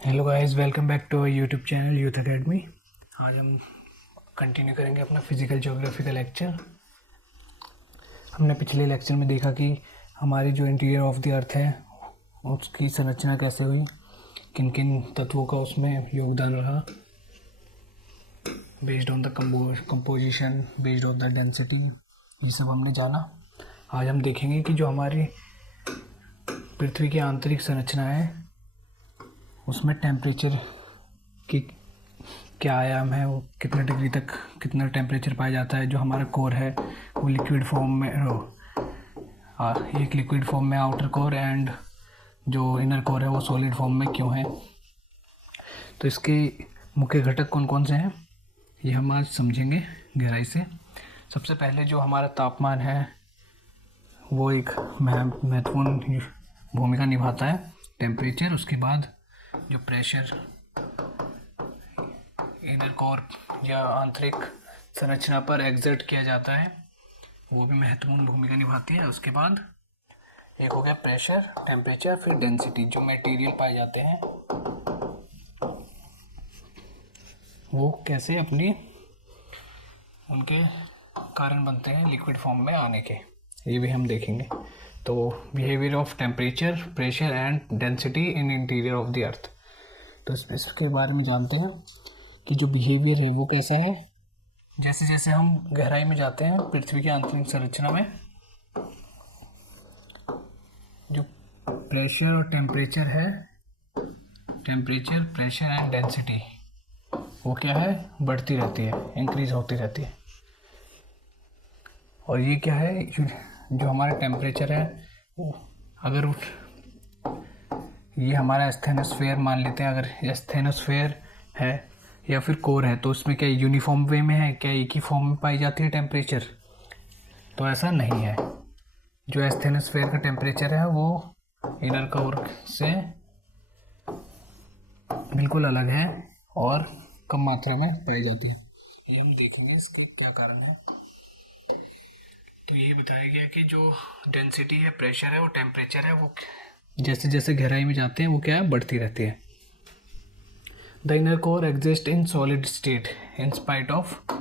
Hello guys, welcome back to our YouTube channel youth academy. आज हम continue करेंगे अपना फिजिकल ज्योग्राफी का लेक्चर। हमने पिछले लेक्चर में देखा कि हमारी जो इंटीरियर ऑफ द अर्थ है उसकी संरचना कैसे हुई, किन किन तत्वों का उसमें योगदान रहा, based on the composition, based on the density, ये सब हमने जाना। आज हम देखेंगे कि जो हमारी पृथ्वी की आंतरिक संरचना है उसमें टेम्परेचर की क्या आयाम है, वो कितने डिग्री तक कितना टेम्परेचर पाया जाता है। जो हमारा कोर है वो लिक्विड फॉर्म में एक लिक्विड फॉर्म में आउटर कोर, एंड जो इनर कोर है वो सॉलिड फॉर्म में क्यों है। तो इसके मुख्य घटक कौन कौन से हैं ये हम आज समझेंगे गहराई से। सबसे पहले जो हमारा तापमान है वो एक महत्वपूर्ण भूमिका निभाता है, टेम्परेचर। उसके बाद जो प्रेशर इनर कोर या आंतरिक संरचना पर एक्सर्ट किया जाता है वो भी महत्वपूर्ण भूमिका निभाती है। उसके बाद एक हो गया प्रेशर, टेम्परेचर, फिर डेंसिटी। जो मटेरियल पाए जाते हैं वो कैसे अपनी उनके कारण बनते हैं लिक्विड फॉर्म में आने के, ये भी हम देखेंगे। तो behaviour of temperature, pressure and density in interior of the earth, तो इसके बारे में जानते हैं कि जो बिहेवियर है वो कैसा है। जैसे जैसे हम गहराई में जाते हैं पृथ्वी की आंतरिक संरचना में, जो प्रेशर और टेम्परेचर है, टेम्परेचर, प्रेशर एंड डेंसिटी, वो क्या है, बढ़ती रहती है, इंक्रीज होती रहती है। और ये क्या है, जो हमारा टेम्परेचर है अगर ये हमारा स्थेनोस्फेयर मान लेते हैं, अगर स्थेनोस्फेयर है या फिर कोर है तो उसमें क्या यूनिफॉर्म वे में है, क्या एक ही फॉर्म में पाई जाती है टेम्परेचर? तो ऐसा नहीं है। जो स्थेनोस्फेयर का टेम्परेचर है वो इनर कोर से बिल्कुल अलग है और कम मात्रा में पाई जाती है। ये हम देखेंगे इसके क्या कारण है। तो यही बताया गया कि जो डेंसिटी है, प्रेशर है, वो टेम्परेचर है, वो जैसे जैसे गहराई में जाते हैं वो क्या है, बढ़ती रहती है। The inner core exist in solid state in spite of,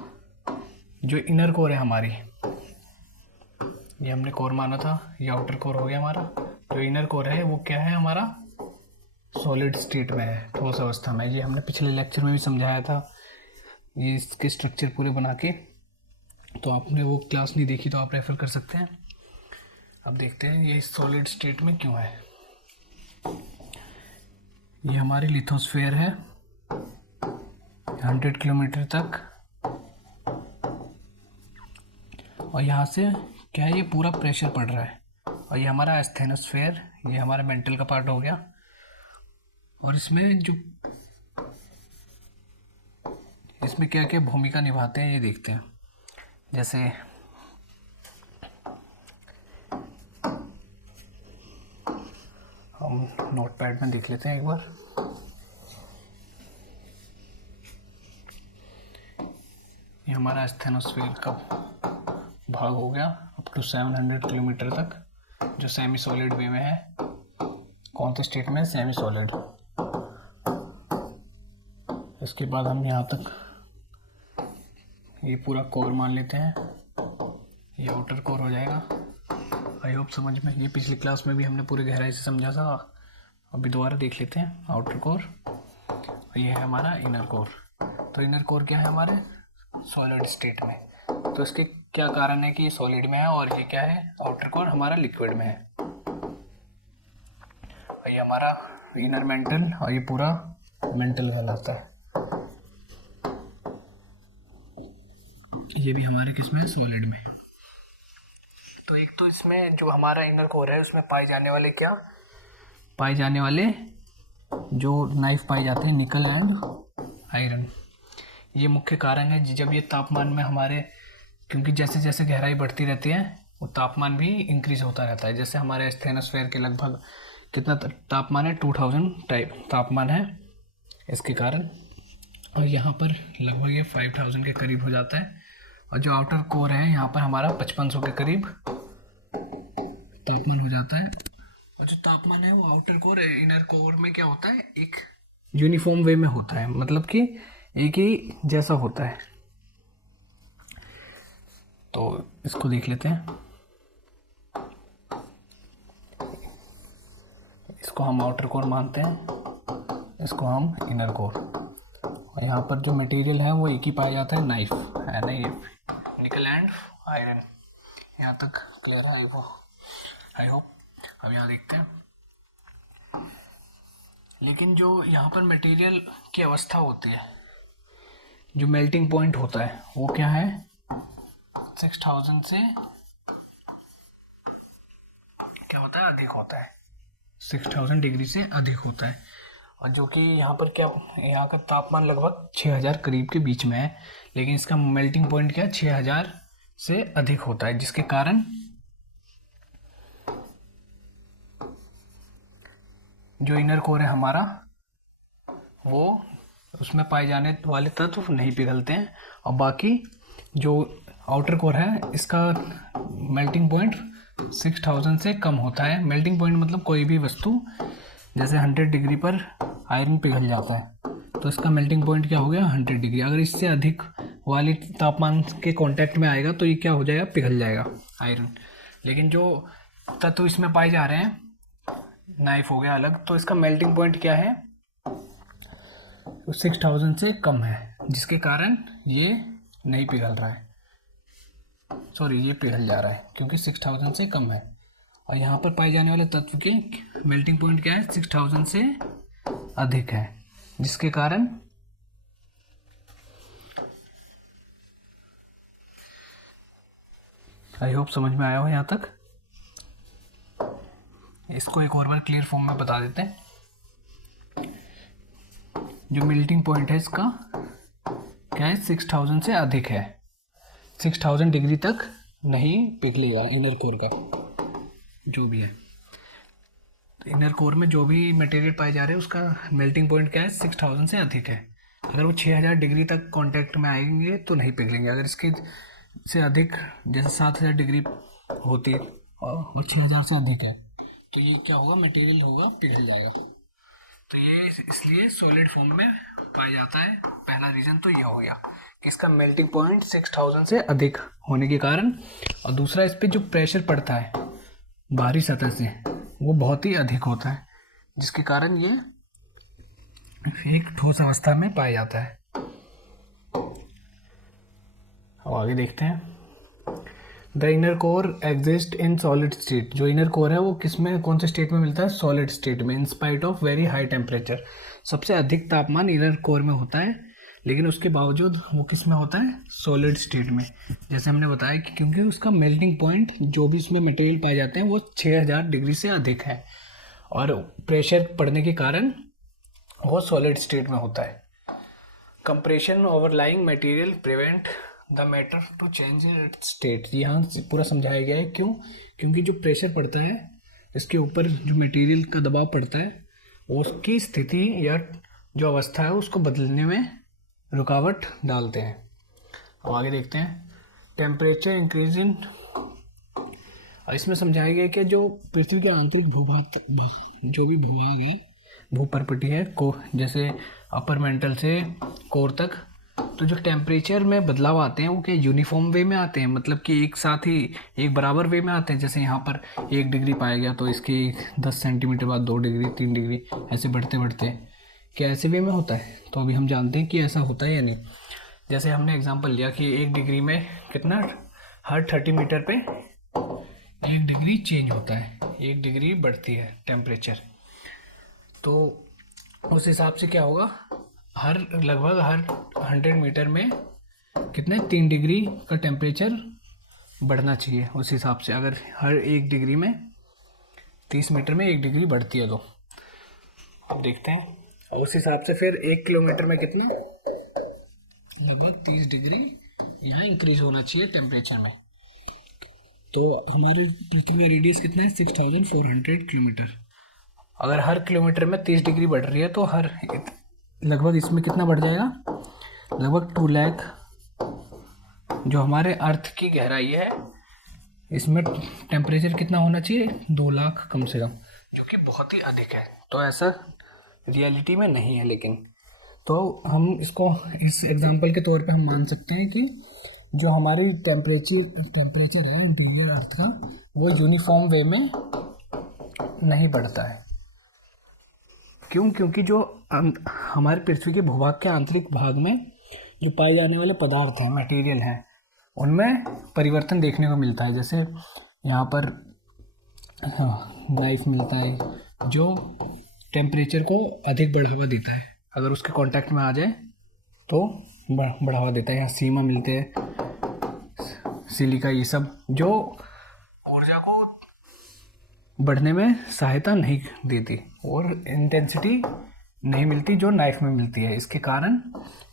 जो इनर कोर है हमारी, ये हमने कोर माना था, ये आउटर कोर हो गया हमारा। जो इनर कोर है वो क्या है, हमारा सॉलिड स्टेट में है, ठोस अवस्था में। ये हमने पिछले लेक्चर में भी समझाया था, ये इसके स्ट्रक्चर पूरे बना के। तो आपने वो क्लास नहीं देखी तो आप रेफर कर सकते हैं। अब देखते हैं ये सॉलिड स्टेट में क्यों है। ये हमारी लिथोस्फेयर है 100 किलोमीटर तक, और यहाँ से क्या है, ये पूरा प्रेशर पड़ रहा है। और ये हमारा स्थेनोस्फेयर, ये हमारा मेंटल का पार्ट हो गया। और इसमें क्या क्या भूमिका निभाते हैं ये देखते हैं। जैसे हम नोटपैड में देख लेते हैं एक बार। ये हमारा स्थेनोस्फेयर का भाग हो गया अप टू 700 किलोमीटर तक, जो सेमी सॉलिड वे में है। कौन से स्टेट में? Semi solid. इसके बाद हम यहाँ तक ये पूरा कोर मान लेते हैं, ये आउटर कोर हो जाएगा। आई होप समझ में, ये पिछली क्लास में भी हमने पूरे गहराई से समझा था, अभी दोबारा देख लेते हैं। आउटर कोर, और ये है हमारा इनर कोर। तो इनर कोर क्या है हमारे सॉलिड स्टेट में, तो इसके क्या कारण है कि ये सॉलिड में है, और ये क्या है, आउटर कोर हमारा लिक्विड में है। और ये हमारा इनर मेंटल, और ये पूरा मेंटल कहलाता है। ये भी हमारे किस में, सॉलिड में। तो एक तो इसमें जो हमारा इनर कोर है उसमें पाए जाने वाले जो नाइफ पाए जाते हैं, निकल एंड आयरन, ये मुख्य कारण है। जब ये तापमान में हमारे, क्योंकि जैसे जैसे गहराई बढ़ती रहती है वो तापमान भी इंक्रीज होता रहता है। जैसे हमारे स्थेनोस्फेयर के लगभग कितना तापमान है, 2000 टाइप तापमान है इसके कारण, और यहाँ पर लगभग ये 5000 के करीब हो जाता है। और जो आउटर कोर है यहाँ पर हमारा 5500 के करीब तापमान हो जाता है। और जो तापमान है वो आउटर कोर, इनर कोर में क्या होता है, एक यूनिफॉर्म वे में होता है, मतलब कि एक ही जैसा होता है। तो इसको देख लेते हैं। इसको हम आउटर कोर मानते हैं, इसको हम इनर कोर। और यहाँ पर जो मटेरियल है वो एक ही पाया जाता है, नाइफ है, नाइफ, निकल एंड आयरन। यहाँ तक क्लियर है आई होप। अब यहाँ देखते हैं, लेकिन जो यहाँ पर मटेरियल की अवस्था होती है, जो मेल्टिंग पॉइंट होता है वो क्या है, 6000 से क्या होता है, अधिक होता है, 6000 डिग्री से अधिक होता है। और जो कि यहाँ पर क्या, यहाँ का तापमान लगभग 6000 करीब के बीच में है, लेकिन इसका मेल्टिंग पॉइंट क्या है, 6000 से अधिक होता है, जिसके कारण जो इनर कोर है हमारा, वो उसमें पाए जाने वाले तत्व नहीं पिघलते हैं। और बाकी जो आउटर कोर है, इसका मेल्टिंग पॉइंट 6000 से कम होता है। मेल्टिंग पॉइंट मतलब कोई भी वस्तु, जैसे 100 डिग्री पर आयरन पिघल जाता है, तो इसका मेल्टिंग पॉइंट क्या हो गया, 100 डिग्री। अगर इससे अधिक वाले तापमान के कांटेक्ट में आएगा तो ये क्या हो जाएगा, पिघल जाएगा आयरन। लेकिन जो तत्व इसमें पाए जा रहे हैं, नाइफ हो गया अलग, तो इसका मेल्टिंग पॉइंट क्या है, 6000 से कम है, जिसके कारण ये नहीं पिघल रहा है, सॉरी ये पिघल जा रहा है क्योंकि 6000 से कम है। और यहाँ पर पाए जाने वाले तत्व के मेल्टिंग पॉइंट क्या है, 6000 से अधिक है, जिसके कारण आई होप समझ में आया हो यहाँ तक। इसको एक और बार क्लियर फॉर्म में बता देते हैं। जो मेल्टिंग पॉइंट है इसका क्या है, 6000 से अधिक है, 6000 डिग्री तक नहीं पिघलेगा इनर कोर का जो भी है। इनर कोर में जो भी मटेरियल पाए जा रहे हैं उसका मेल्टिंग पॉइंट क्या है, 6000 से अधिक है। अगर वो 6000 डिग्री तक कांटेक्ट में आएंगे तो नहीं पिघलेंगे। अगर इसके से अधिक, जैसे 7000 डिग्री होती है और 6000 से अधिक है, तो ये क्या होगा, मटेरियल होगा, पिघल जाएगा। तो ये इसलिए सॉलिड फॉर्म में पाया जाता है। पहला रीज़न तो ये हो गया कि इसका मेल्टिंग पॉइंट 6000 से अधिक होने के कारण। और दूसरा, इस पर जो प्रेशर पड़ता है बाहरी सतह से वो बहुत ही अधिक होता है, जिसके कारण ये एक ठोस अवस्था में पाया जाता है। अब आगे देखते हैं। The inner core exist in solid state. जो इनर कोर है वो किस में, कौन से स्टेट में मिलता है, सॉलिड स्टेट में, in spite of very high temperature. सबसे अधिक तापमान इनर कोर में होता है, लेकिन उसके बावजूद वो किस में होता है, सॉलिड स्टेट में। जैसे हमने बताया कि क्योंकि उसका मेल्टिंग पॉइंट जो भी उसमें मटेरियल पाए जाते हैं वो 6000 डिग्री से अधिक है, और प्रेशर पड़ने के कारण वो सॉलिड स्टेट में होता है। Compression overlying material prevent the matter to change its state. यहाँ पूरा समझाया गया है क्यों, क्योंकि जो प्रेशर पड़ता है इसके ऊपर, जो मटेरियल का दबाव पड़ता है, उसकी स्थिति या जो अवस्था है उसको बदलने में रुकावट डालते हैं। अब आगे देखते हैं। टेम्परेचर इंक्रीज इन, इसमें समझाया गया कि जो पृथ्वी के आंतरिक भूभाग, जो भी भूभाग है, भूपर्पटी है को, जैसे अपर मेंटल से कोर तक, तो जो टेम्परेचर में बदलाव आते हैं वो क्या यूनिफॉर्म वे में आते हैं, मतलब कि एक साथ ही एक बराबर वे में आते हैं। जैसे यहाँ पर 1 डिग्री पाया गया तो इसके 10 सेंटीमीटर बाद 2 डिग्री, 3 डिग्री, ऐसे बढ़ते बढ़ते क्या ऐसे वे में होता है। तो अभी हम जानते हैं कि ऐसा होता है या नहीं। जैसे हमने एग्जांपल लिया कि 1 डिग्री में कितना, हर 30 मीटर पे 1 डिग्री चेंज होता है, 1 डिग्री बढ़ती है टेम्परेचर। तो उस हिसाब से क्या होगा, लगभग हर 100 मीटर में कितने, 3 डिग्री का टेम्परेचर बढ़ना चाहिए। उस हिसाब से अगर हर 1 डिग्री में 30 मीटर में 1 डिग्री बढ़ती है तो अब देखते हैं। और उस हिसाब से फिर 1 किलोमीटर में कितना, लगभग 30 डिग्री यहाँ इंक्रीज होना चाहिए टेम्परेचर में। तो हमारे पृथ्वी का रेडियस कितना है, 6400 किलोमीटर। अगर हर किलोमीटर में 30 डिग्री बढ़ रही है तो हर लगभग इसमें कितना बढ़ जाएगा, लगभग 2 लाख। जो हमारे अर्थ की गहराई है इसमें टेम्परेचर कितना होना चाहिए, 2 लाख कम से कम, जो कि बहुत ही अधिक है। तो ऐसा रियलिटी में नहीं है। लेकिन तो हम इसको इस एग्जांपल के तौर पे हम मान सकते हैं कि जो हमारी टेम्परेचर है इंटीरियर अर्थ का, वो यूनिफॉर्म वे में नहीं बढ़ता है। क्यों? क्योंकि जो हमारे पृथ्वी के भूभाग के आंतरिक भाग में जो पाए जाने वाले पदार्थ हैं, मटेरियल हैं, उनमें परिवर्तन देखने को मिलता है। जैसे यहाँ पर लाइफ मिलता है जो टेम्परेचर को अधिक बढ़ावा देता है, अगर उसके कांटेक्ट में आ जाए तो बढ़ावा देता है। यहाँ सीमा मिलते हैं, सिलिका, ये सब जो ऊर्जा को बढ़ने में सहायता नहीं देती और इंटेंसिटी नहीं मिलती जो नाइफ में मिलती है। इसके कारण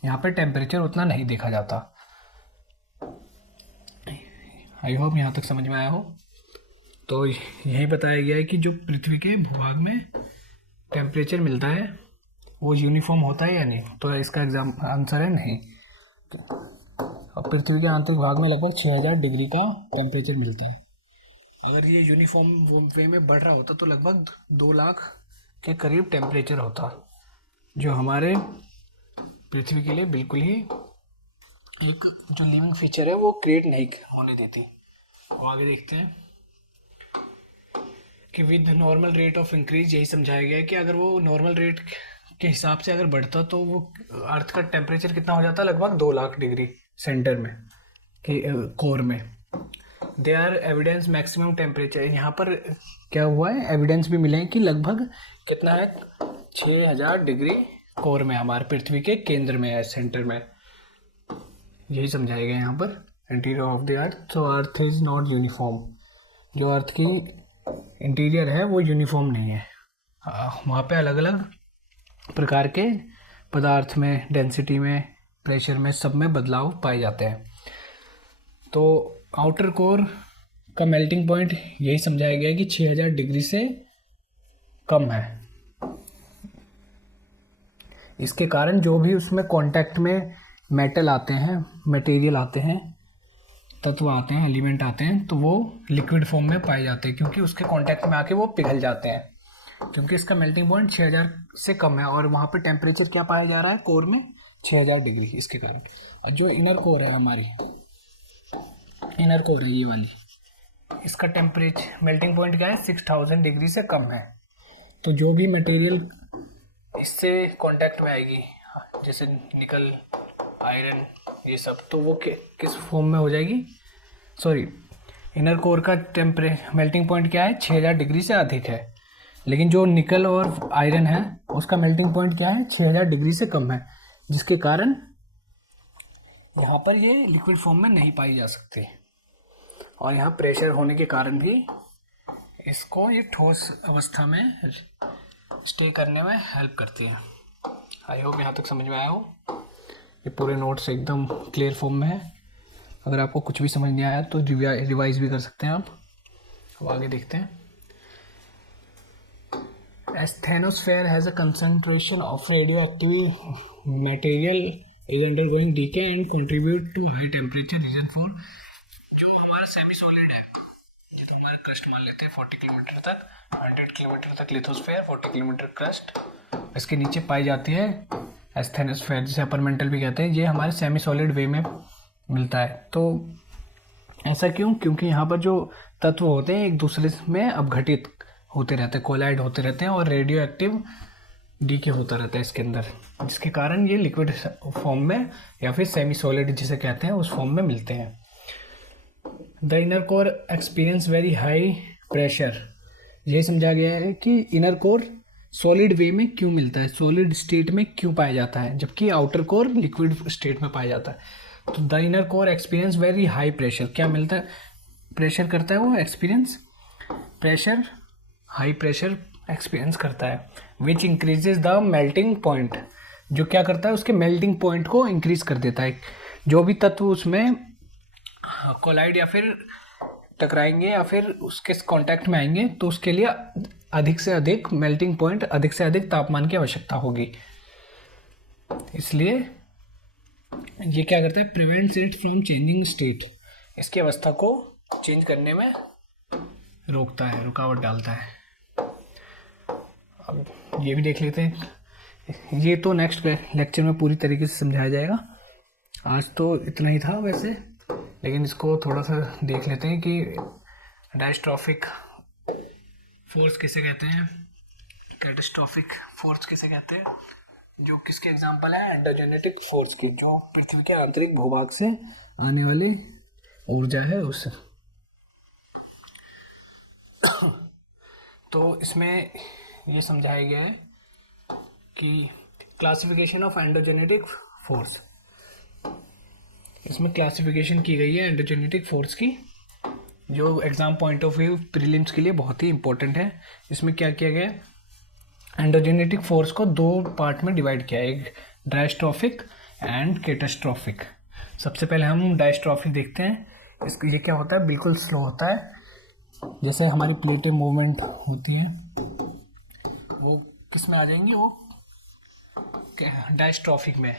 यहाँ पर टेम्परेचर उतना नहीं देखा जाता। आई होप यहाँ तक समझ में आया हो। तो यही बताया गया है कि जो पृथ्वी के भूभाग में टेम्परेचर मिलता है वो यूनिफॉर्म होता है या नहीं, तो इसका आंसर है नहीं। अब पृथ्वी के आंतरिक भाग में लगभग 6000 डिग्री का टेम्परेचर मिलता है। अगर ये यूनिफॉर्म वे में बढ़ रहा होता तो लगभग 2 लाख के करीब टेम्परेचर होता, जो हमारे पृथ्वी के लिए बिल्कुल ही एक जो लिविंग फीचर है वो क्रिएट नहीं होने देती। और आगे देखते हैं कि with normal rate of increase, यही समझाया गया है कि अगर वो नॉर्मल रेट के हिसाब से अगर बढ़ता तो वो अर्थ का टेम्परेचर कितना हो जाता, लगभग 2 लाख डिग्री सेंटर में कि कोर में। They are evidence maximum temperature, यहाँ पर क्या हुआ है, एविडेंस भी मिले हैं कि लगभग कितना है, 6000 डिग्री कोर में, हमारे पृथ्वी के केंद्र में है, सेंटर में। यही समझाया गया यहाँ पर इंटीरियर ऑफ द अर्थ। तो अर्थ इज नॉट यूनिफॉर्म, जो अर्थ की इंटीरियर है वो यूनिफॉर्म नहीं है। वहाँ पे अलग अलग प्रकार के पदार्थ में, डेंसिटी में, प्रेशर में, सब में बदलाव पाए जाते हैं। तो आउटर कोर का मेल्टिंग पॉइंट यही समझाया गया है कि 6000 डिग्री से कम है। इसके कारण जो भी उसमें कांटेक्ट में मेटल आते हैं, मटेरियल आते हैं, तत्व आते हैं, एलिमेंट आते हैं, तो वो लिक्विड फॉर्म में पाए जाते हैं, क्योंकि उसके कांटेक्ट में आके वो पिघल जाते हैं। क्योंकि इसका मेल्टिंग पॉइंट 6000 से कम है और वहाँ पे टेम्परेचर क्या पाया जा रहा है कोर में, 6000 डिग्री। इसके कारण और जो इनर कोर है, हमारी इनर कोर है ये वाली, इसका टेम्परेचर मेल्टिंग पॉइंट क्या है, 6000 डिग्री से कम है। तो जो भी मटेरियल इससे कांटेक्ट में आएगी, जैसे निकल, आयरन, ये सब, तो वो किस फॉर्म में हो जाएगी, सॉरी, इनर कोर का मेल्टिंग पॉइंट क्या है, 6000 डिग्री से अधिक है। लेकिन जो निकल और आयरन है उसका मेल्टिंग पॉइंट क्या है, 6000 डिग्री से कम है, जिसके कारण यहाँ पर ये लिक्विड फॉर्म में नहीं पाई जा सकती। और यहाँ प्रेशर होने के कारण भी इसको ये ठोस अवस्था में स्टे करने में हेल्प करती है। आई होप यहाँ तक समझ में आया हो। ये पूरे नोट्स एकदम क्लियर फॉर्म में है। अगर आपको कुछ भी समझ नहीं आया तो रिवाइज भी कर सकते हैं आप। अब आगे देखते हैं। Asthenosphere has a concentration of radioactive material is undergoing decay and contribute to high temperature region for, जो हमारा सेमी सॉलिड है, ये तो हमारा क्रस्ट मान लेते हैं 40 किलोमीटर तक, 100 किलोमीटर तक लिथोस्फेयर, 40 किलोमीटर क्रस्ट, इसके नीचे पाई जाती है एस्थेनोस्फेयर, जिसे अपर मेंटल भी कहते हैं। ये हमारे सेमी सॉलिड वे में मिलता है। तो ऐसा क्यों? क्योंकि यहाँ पर जो तत्व होते हैं एक दूसरे में अपघटित होते रहते हैं, कोलाइड होते रहते हैं और रेडियो एक्टिव डीके होता रहता है इसके अंदर, जिसके कारण ये लिक्विड फॉर्म में या फिर सेमी सॉलिड जिसे कहते हैं उस फॉर्म में मिलते हैं। The inner core experience very high pressure, यही समझा गया है कि इनर कोर सॉलिड वे में क्यों मिलता है, सॉलिड स्टेट में क्यों पाया जाता है, जबकि आउटर कोर लिक्विड स्टेट में पाया जाता है। तो the inner core experience very high pressure, क्या मिलता है, प्रेशर करता है वो, experience pressure, high pressure experience करता है, विच इंक्रीजेज द मेल्टिंग पॉइंट, जो क्या करता है उसके मेल्टिंग पॉइंट को इंक्रीज कर देता है। जो भी तत्व उसमें कोलाइड या फिर टकराएंगे या फिर उसके कांटेक्ट में आएंगे तो उसके लिए अधिक से अधिक मेल्टिंग पॉइंट, अधिक से अधिक तापमान की आवश्यकता होगी। इसलिए ये क्या करता है, prevents it from changing state, इसकी अवस्था को चेंज करने में रोकता है, रुकावट डालता है। अब ये भी देख लेते हैं ये तो नेक्स्ट लेक्चर में पूरी तरीके से समझाया जाएगा। आज तो इतना ही था वैसे, लेकिन इसको थोड़ा सा देख लेते हैं कि डायस्ट्रॉफिक फोर्स किसे कहते हैं, कैटास्ट्रॉफिक फोर्स किसे कहते हैं, जो किसके एग्जांपल है, एंडोजेनेटिक फोर्स की, जो पृथ्वी के आंतरिक भूभाग से आने वाली ऊर्जा है उससे। तो इसमें ये समझाया गया है कि क्लासिफिकेशन ऑफ एंडोजेनेटिक फोर्स, इसमें क्लासिफिकेशन की गई है एंडोजेनेटिक फोर्स की, जो exam point of view prelims के लिए बहुत ही इंपॉर्टेंट है। इसमें क्या किया गया है, एंडोजेनेटिक फोर्स को दो पार्ट में डिवाइड किया है, एक डायस्ट्रॉफिक एंड कैटास्ट्रॉफिक। सबसे पहले हम डायस्ट्रॉफिक देखते हैं। इसको ये क्या होता है, बिल्कुल स्लो होता है, जैसे हमारी प्लेटें मूवमेंट होती हैं वो किस में आ जाएंगी, वो डायस्ट्रॉफिक में।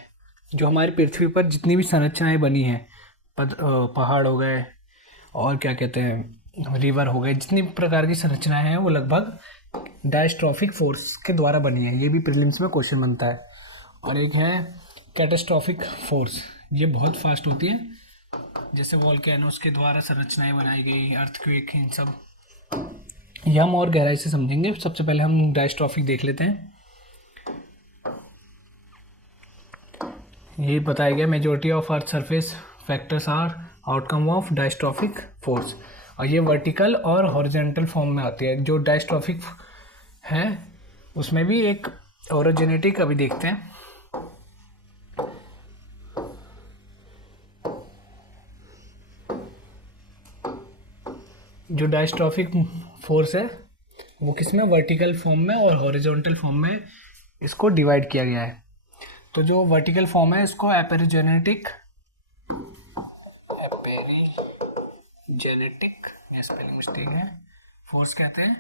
जो हमारी पृथ्वी पर जितनी भी संरचनाएं बनी हैं, पहाड़ हो गए और क्या कहते हैं रिवर हो गए, जितनी प्रकार की संरचनाएं हैं वो लगभग डायस्ट्रॉफिक फोर्स के द्वारा बनी है। ये भी प्रीलिम्स में क्वेश्चन बनता है। और एक है कैटास्ट्रॉफिक फोर्स, ये बहुत फास्ट होती है, जैसे वोल्केनोस के द्वारा संरचनाएं बनाई गई, अर्थक्वेक, इन सब। ये हम और गहराई से समझेंगे। सबसे पहले हम डायस्ट्रॉफिक देख लेते हैं। ये बताया गया majority of earth surface factors are outcome of diastrophic force, और ये वर्टिकल और हॉरिजॉन्टल फॉर्म में आती है। जो डायस्ट्रॉफिक है उसमें भी एक ऑरोजेनेटिक अभी देखते हैं। जो डायस्ट्रॉफिक फोर्स है वो किसमें, वर्टिकल फॉर्म में और हॉरिजॉन्टल फॉर्म में इसको डिवाइड किया गया है। तो जो वर्टिकल फॉर्म है इसको एपेरिजेनेटिक स्पेलिंग मिस्टेक है, फोर्स कहते हैं।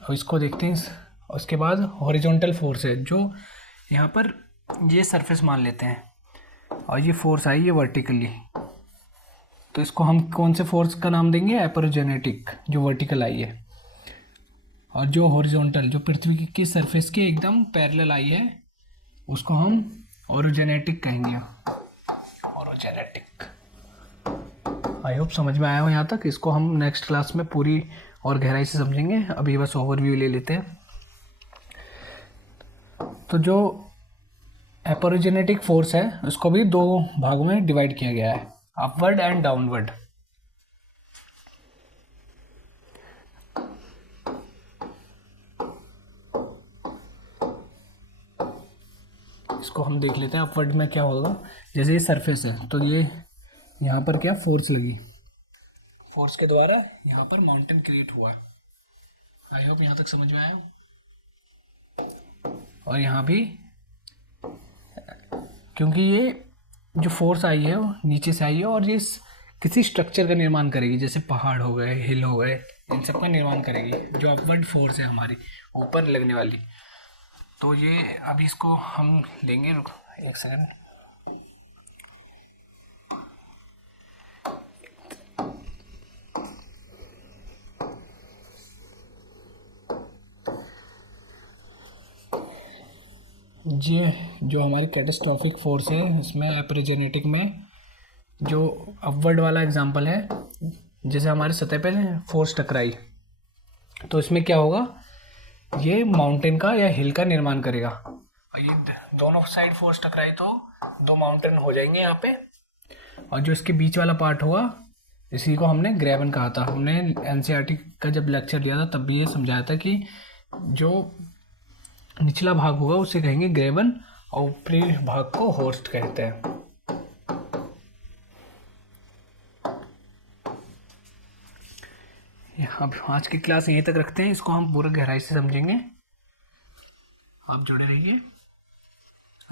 और इसको देखते हैं। उसके बाद हॉरिजॉन्टल फोर्स है, जो यहाँ पर ये सरफेस मान लेते हैं, और ये फोर्स आई है वर्टिकली, तो इसको हम कौन से फोर्स का नाम देंगे, एपेरिजेनेटिक, जो वर्टिकल आई है। और जो हॉरिजॉन्टल, जो पृथ्वी की सरफेस के एकदम पैरेलल आई है, उसको हम ऑरोजेनेटिक कहेंगे। ऑरोजेनेटिक। आई होप समझ में आया हो यहाँ तक। इसको हम नेक्स्ट क्लास में पूरी और गहराई से समझेंगे, अभी बस ओवरव्यू ले लेते हैं। तो जो एपेरिजेनेटिक फोर्स है उसको भी दो भागों में डिवाइड किया गया है, अपवर्ड एंड डाउनवर्ड। इसको हम देख लेते हैं। अपवर्ड में क्या होगा, जैसे ये सरफेस है तो ये यहाँ पर क्या फोर्स लगी, फोर्स के द्वारा यहाँ पर माउंटेन क्रिएट हुआ। आई होप यहाँ तक समझ में आया। और यहाँ भी क्योंकि ये जो फोर्स आई है वो नीचे से आई है, और ये किसी स्ट्रक्चर का निर्माण करेगी, जैसे पहाड़ हो गए, हिल हो गए, इन सब का निर्माण करेगी। जो अपवर्ड फोर्स है हमारी ऊपर लगने वाली, तो ये अभी इसको हम लेंगे। रुक एक सेकंड। ये जो हमारी कैटास्ट्रॉफिक फोर्स है इसमें एपेरिजेनेटिक में जो अपवर्ड वाला एग्जांपल है, जैसे हमारे सतह पे फोर्स टकराई, तो इसमें क्या होगा, ये माउंटेन का या हिल का निर्माण करेगा। और ये दोनों साइड फोर्स टकराई तो दो माउंटेन हो जाएंगे यहाँ पे। और जो इसके बीच वाला पार्ट होगा, इसी को हमने ग्रेवन कहा था। हमने एनसीईआरटी का जब लेक्चर लिया था तब भी ये समझाया था कि जो निचला भाग होगा उसे कहेंगे ग्रेवन, और ऊपरी भाग को होस्ट कहते हैं। अब आज की क्लास यहीं तक रखते हैं, इसको हम पूरा गहराई से समझेंगे। आप जुड़े रहिए।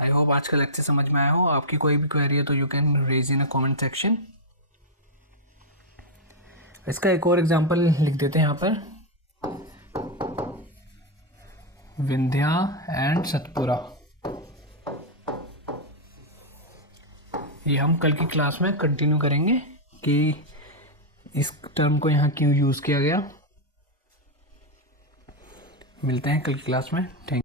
आई होप आज का लेक्चर समझ में आया हो। आपकी कोई भी क्वेरी है तो you can raise in a comment section. इसका एक और एग्जांपल लिख देते हैं यहाँ पर, विंध्या एंड सतपुरा। ये हम कल की क्लास में कंटिन्यू करेंगे कि इस टर्म को यहाँ क्यों यूज़ किया गया। मिलते हैं कल की क्लास में। थैंक